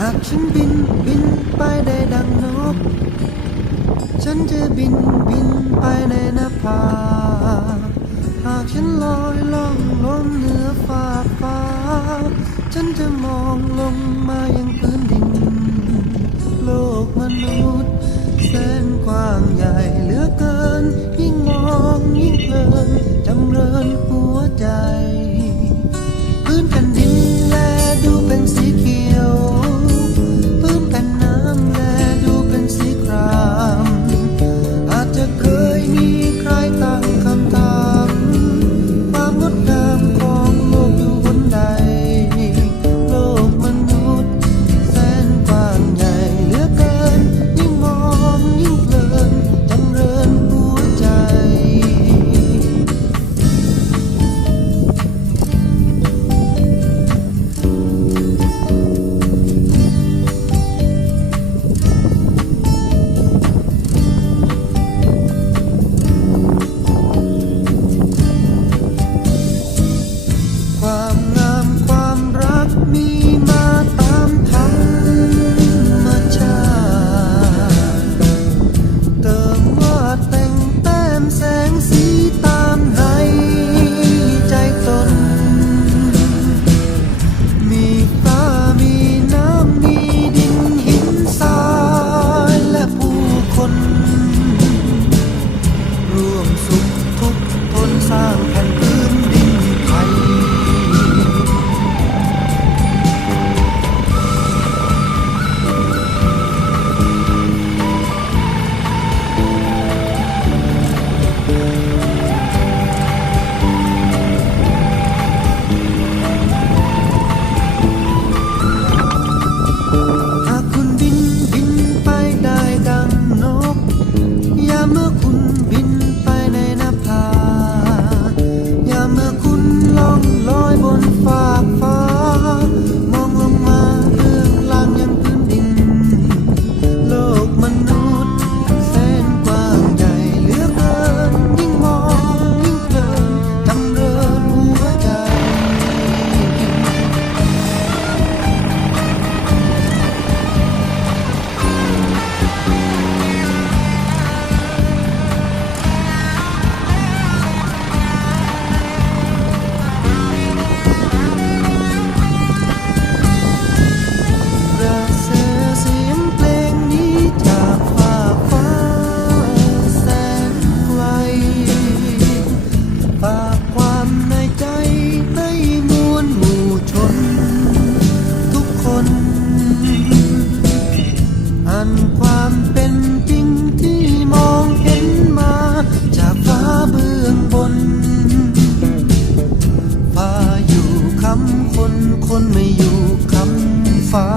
หากฉันบินไปได้ดังนกฉันจะบินไปในนภาหากฉันลอยล่องล้นเหนือฟ้ากฟ้าฉันจะมองลงมายังพื้นดินโลกมนุษย์แสนกว้างใหญ่เหลือเกินยิ่งมองยิ่งเพลินจำเริญหัวใจพื้นแผ่นดินแลดูเป็นสีเขียวพื้นแผ่นน้ำแลดูเป็นสีครามอาจจะเคยมีใครตั้งคำถามความงดงามของโลกอยู่บนใดโลกมนุษย์แสนกว้างใหญ่เหลือเกินยิ่งมองยิ่งเพลินจำเริญหัวใจความงามความรักมีมาตามธรรมชาติเติมวาดแต่งแต้มแสงสีตามในใจตนมีฟ้ามีน้ำมีดินหินทรายและผู้คนร่วมสุขทุกข์ทนสร้างแผ่นพื้นดินไทยหากคุณบินไปได้ดังนกอย่าเมื่อคุณบินไปในนภาอย่าเมื่อคุณล่องลอยบนฟากฟ้ามองลงมาเลื่องลางยังพื้นดินโลกมนุษย์แสนกว้างใหญ่เหลือเกินยิ่งมองยิ่งเพลินจำเริญหัวใจ กระแสเสียงเพลงนี้จากฟากฟ้าแสนไกลฝากความในใจให้มวลหมู่ชนทุกคนอันความเป็นจริงที่มองเห็นมาจากฟ้าเบื้องบนฟ้าอยู่คำคนไม่อยู่คำฟ้า